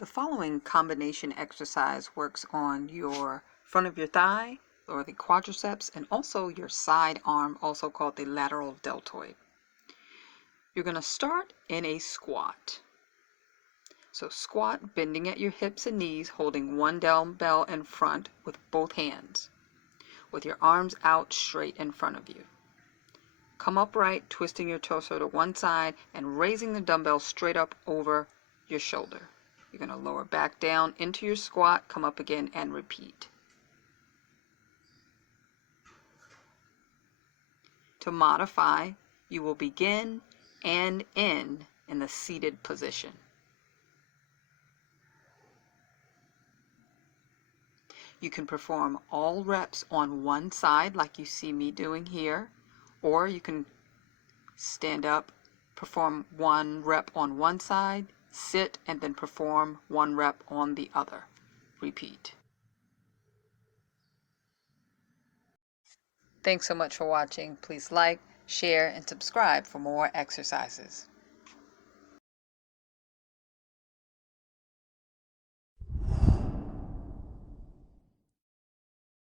The following combination exercise works on your front of your thigh, or the quadriceps, and also your side arm, also called the lateral deltoid. You're going to start in a squat. So squat, bending at your hips and knees, holding one dumbbell in front with both hands, with your arms out straight in front of you. Come upright, twisting your torso to one side and raising the dumbbell straight up over your shoulder. You're going to lower back down into your squat, come up again, and repeat. To modify, you will begin and end in the seated position. You can perform all reps on one side like you see me doing here, or you can stand up, perform one rep on one side, sit, and then perform one rep on the other. Repeat. Thanks so much for watching. Please like, share, and subscribe for more exercises.